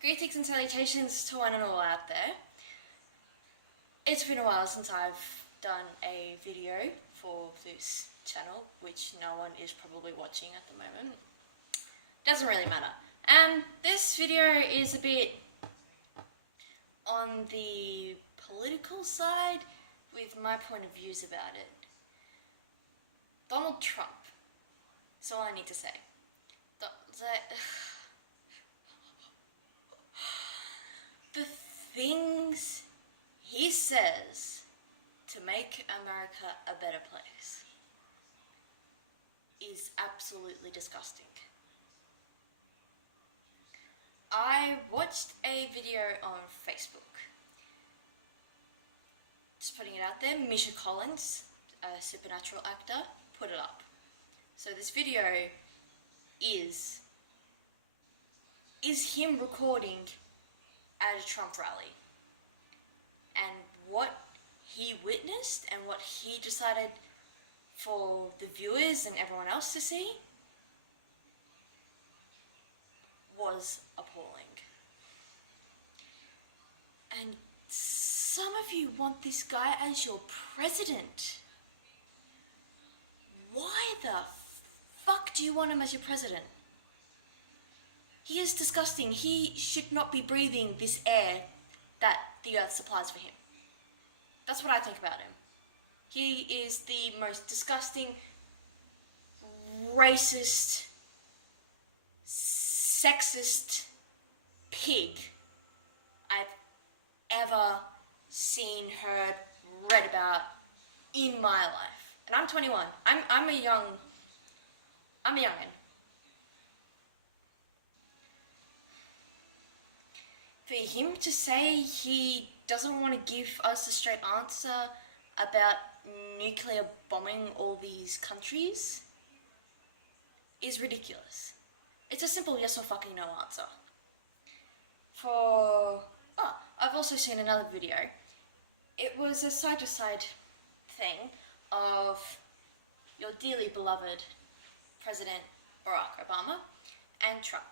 Greetings and salutations to one and all out there. It's been a while since I've done a video for this channel, which no one is probably watching at the moment. Doesn't really matter. This video is a bit on the political side with my point of views about it. Donald Trump. That's all I need to say. The things he says to make America a better place is absolutely disgusting. I watched a video on Facebook, just putting it out there. Misha Collins, a supernatural actor, put it up. So this video is him recording at a Trump rally, and what he witnessed and what he decided for the viewers and everyone else to see was appalling. And some of you want this guy as your president. Why the fuck do you want him as your president? He is disgusting. He should not be breathing this air that the earth supplies for him. That's what I think about him. He is the most disgusting, racist, sexist pig I've ever seen, heard, read about in my life. And I'm 21. I'm a youngin'. For him to say he doesn't want to give us a straight answer about nuclear bombing all these countries is ridiculous. It's a simple yes or fucking no answer. I've also seen another video. It was a side-to-side thing of your dearly beloved President Barack Obama and Trump.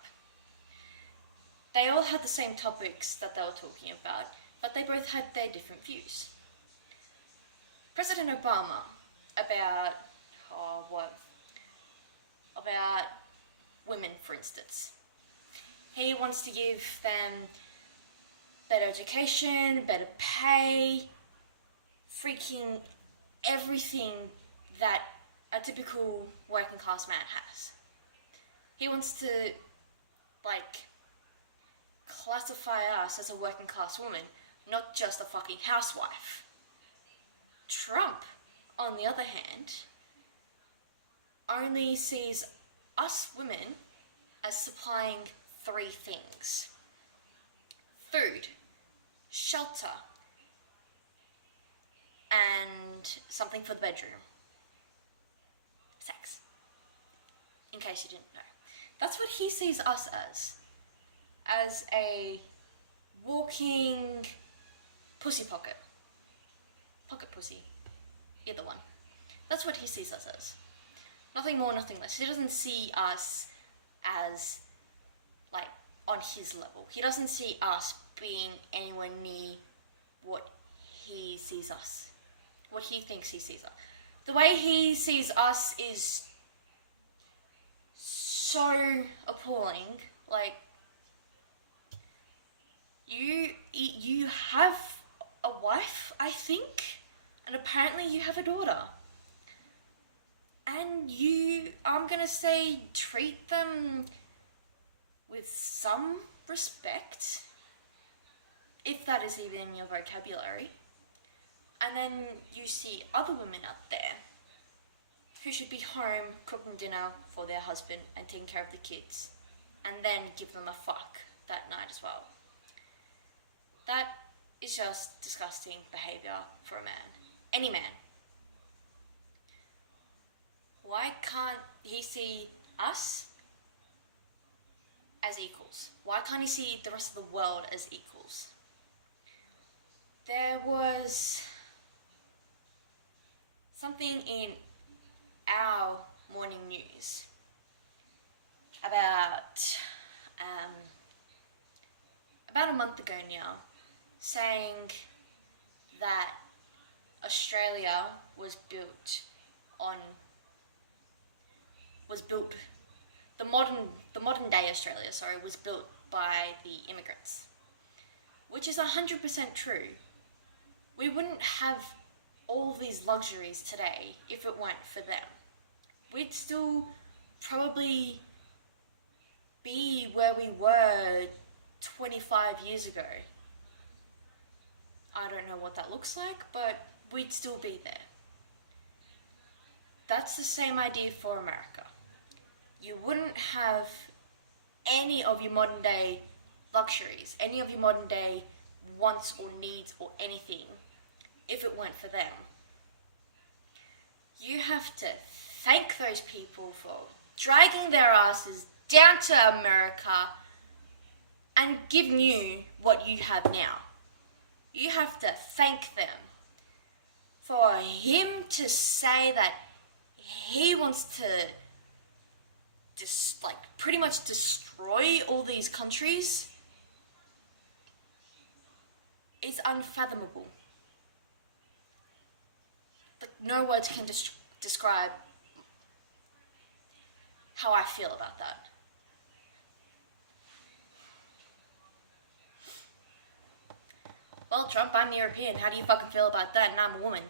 They all had the same topics that they were talking about, but they both had their different views. President Obama, about women, for instance. He wants to give them better education, better pay, freaking everything that a typical working class man has. He wants to, classify us as a working class woman, not just a fucking housewife. Trump, on the other hand, only sees us women as supplying three things: food, shelter, and something for the bedroom. Sex. In case you didn't know. That's what he sees us as a walking pussy pocket. Pocket pussy. Either one. That's what he sees us as. Nothing more, nothing less. He doesn't see us as, on his level. He doesn't see us being anywhere near what he sees us. What he thinks he sees us. The way he sees us is so appalling. You have a wife, I think, and apparently you have a daughter. And you, I'm gonna say, treat them with some respect, if that is even in your vocabulary. And then you see other women out there who should be home cooking dinner for their husband and taking care of the kids, and then give them a fuck that night as well. That is just disgusting behaviour for a man. Any man. Why can't he see us as equals? Why can't he see the rest of the world as equals? There was something in our morning news about about a month ago now, saying that Australia was built on the modern day Australia, was built by the immigrants, which is 100% true. We wouldn't have all these luxuries today if it weren't for them. We'd still probably be where we were 25 years ago. I don't know what that looks like, but we'd still be there. That's the same idea for America. You wouldn't have any of your modern day luxuries, any of your modern day wants or needs or anything if it weren't for them. You have to thank those people for dragging their asses down to America and giving you what you have now. You have to thank them for him to say that he wants to pretty much destroy all these countries. It's unfathomable. No words can describe how I feel about that. Well, Trump, I'm European. How do you fucking feel about that? And I'm a woman.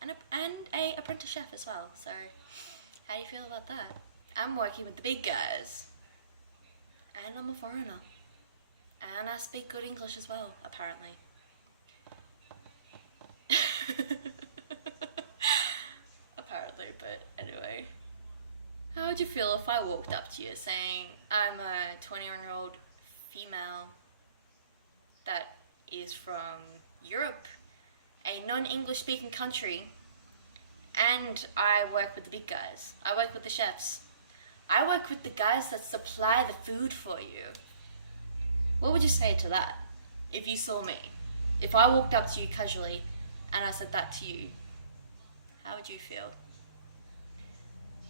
And a apprentice chef as well. So, how do you feel about that? I'm working with the big guys. And I'm a foreigner. And I speak good English as well, apparently. Apparently, but anyway. How would you feel if I walked up to you saying, I'm a 21-year-old female that is from Europe, a non-English speaking country, and I work with the big guys. I work with the chefs. I work with the guys that supply the food for you. What would you say to that if you saw me? If I walked up to you casually and I said that to you, how would you feel?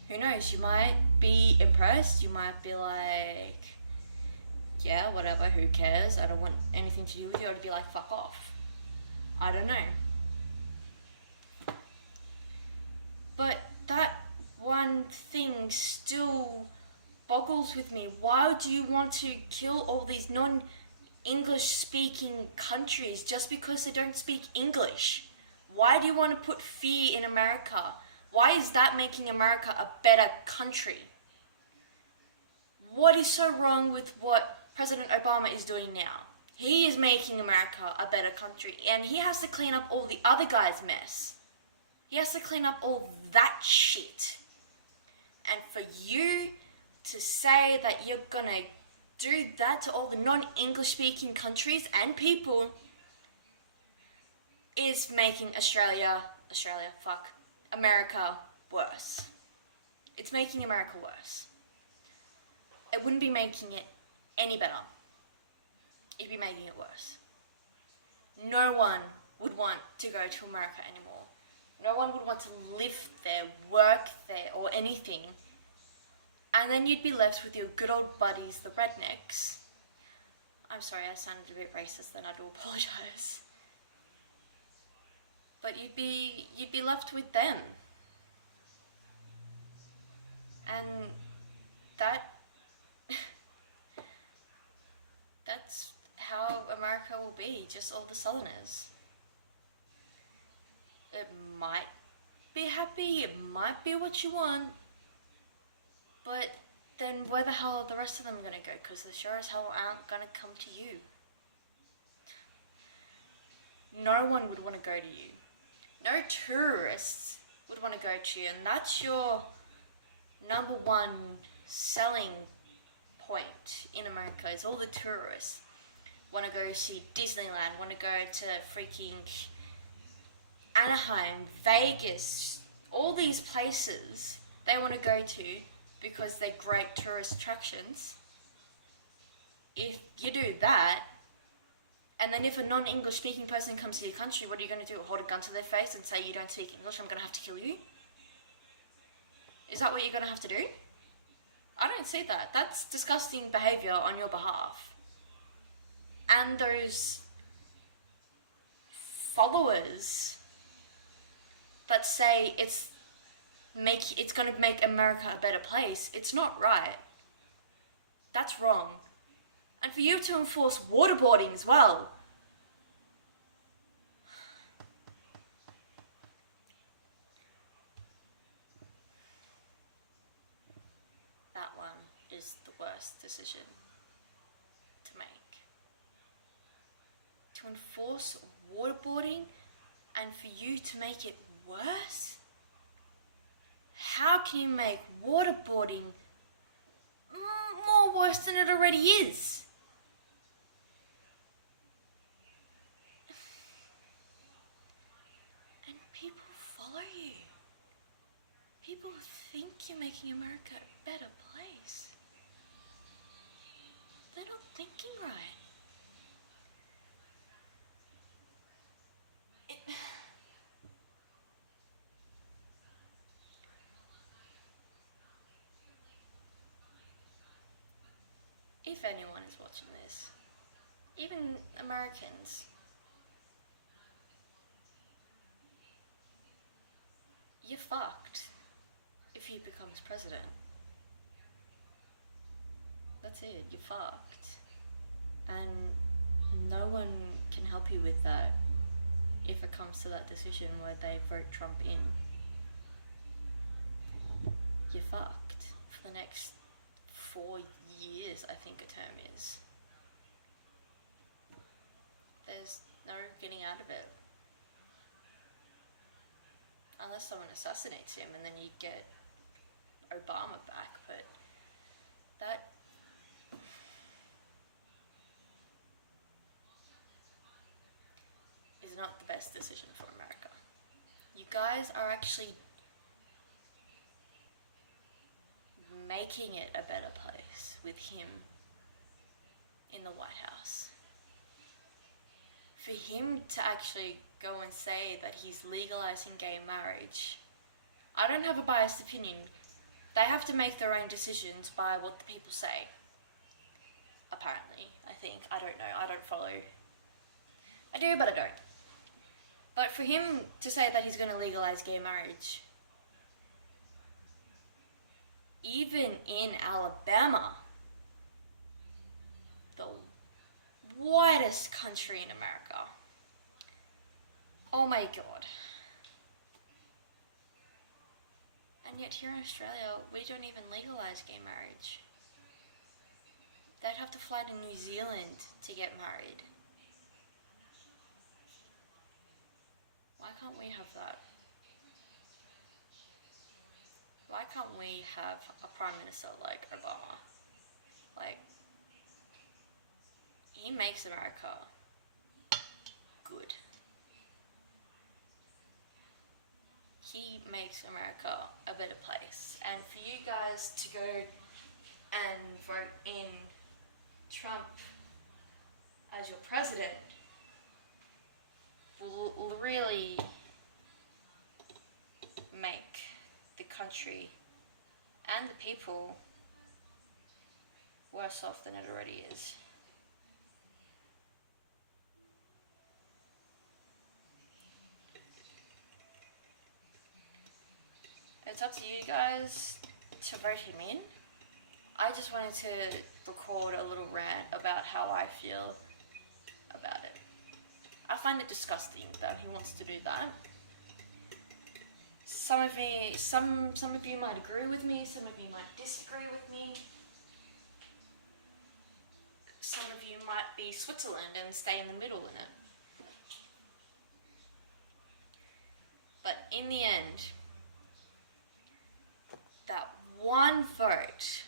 Who knows, you might be impressed, you might be like, yeah, whatever, who cares, I don't want anything to do with you, I'd be like, fuck off. I don't know. But that one thing still boggles with me. Why do you want to kill all these non-English speaking countries just because they don't speak English? Why do you want to put fear in America? Why is that making America a better country? What is so wrong with what President Obama is doing now? He is making America a better country, and he has to clean up all the other guys' mess. He has to clean up all that shit. And for you to say that you're gonna do that to all the non-English speaking countries and people is making America worse. It's making America worse. It wouldn't be making it any better. It'd be making it worse. No one would want to go to America anymore. No one would want to live there, work there, or anything. And then you'd be left with your good old buddies, the rednecks. I'm sorry, I sounded a bit racist then, I do apologise. But you'd be left with them. And that's how America will be, just all the Southerners. It might be happy, it might be what you want, but then where the hell are the rest of them gonna go? Because they sure as hell aren't gonna come to you. No one would want to go to you. No tourists would want to go to you, and that's your number one selling point in America, is all the tourists want to go see Disneyland, want to go to freaking Anaheim, Vegas, all these places they want to go to because they're great tourist attractions. If you do that, and then if a non-English speaking person comes to your country, what are you going to do? Hold a gun to their face and say, you don't speak English, I'm going to have to kill you? Is that what you're going to have to do? I don't see that. That's disgusting behaviour on your behalf. and those followers that say it's going to make America a better place, it's not right. That's wrong. And for you to enforce waterboarding as well. That one is the worst decision to make. To enforce waterboarding and for you to make it worse? How can you make waterboarding more worse than it already is? And people follow you. People think you're making America a better place. They're not thinking right. If anyone is watching this, even Americans, you're fucked if he becomes president. That's it, you're fucked. And no one can help you with that if it comes to that decision where they vote Trump in. You're fucked for the next 4 years, I think a term is. There's no getting out of it. Unless someone assassinates him and then you get Obama back, but that is not the best decision for America. You guys are actually making it a better place with him in the White House. For him to actually go and say that he's legalizing gay marriage, I don't have a biased opinion. They have to make their own decisions by what the people say. Apparently, I think. I don't know. I don't follow. I do, but I don't. But for him to say that he's going to legalize gay marriage, even in Alabama, the whitest country in America. Oh my god. And yet here in Australia, we don't even legalize gay marriage. They'd have to fly to New Zealand to get married. Why can't we have that? Why can't we have a prime minister like Obama? Like, he makes America good. He makes America a better place. And for you guys to go and vote in Trump as your president will really make the country and the people worse off than it already is. It's up to you guys to vote him in. I just wanted to record a little rant about how I feel about it. I find it disgusting that he wants to do that. Some of you might agree with me, some of you might disagree with me. Some of you might be Switzerland and stay in the middle in it. But in the end, that one vote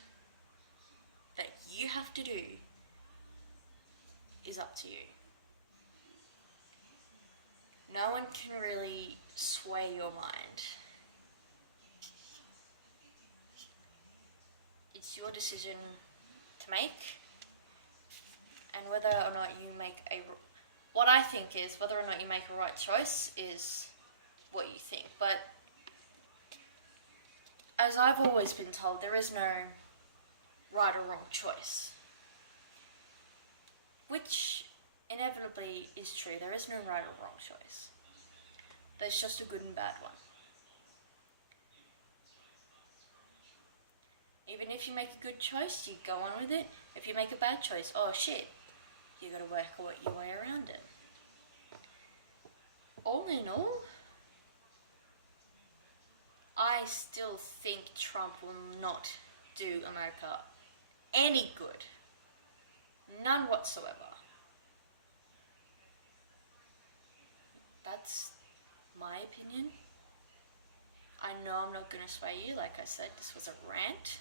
that you have to do is up to you. No one can really sway your mind. It's your decision to make, and whether or not you make what I think is whether or not you make a right choice is what you think. But as I've always been told, there is no right or wrong choice. Which inevitably is true. There is no right or wrong choice. There's just a good and bad one. Even if you make a good choice, you go on with it. If you make a bad choice, oh shit, you gotta work your way around it. All in all, I still think Trump will not do America any good. None whatsoever. That's my opinion. I know I'm not going to sway you. Like I said, this was a rant.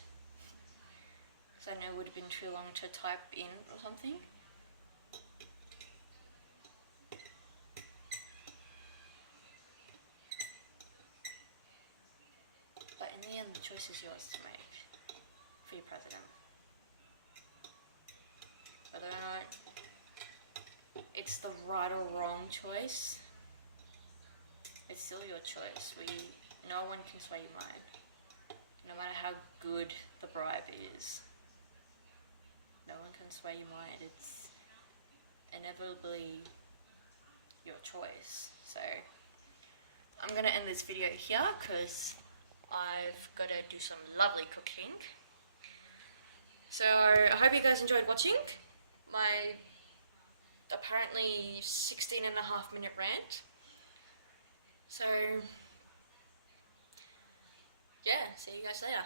So I know it would have been too long to type in or something. But in the end, the choice is yours to make for your president. Whether or not it's the right or wrong choice, it's still your choice. No one can sway your mind. No matter how good the bribe is, no one can sway your mind. It's inevitably your choice. So I'm going to end this video here because I've got to do some lovely cooking. So I hope you guys enjoyed watching my apparently 16.5-minute rant. So yeah, see you guys later.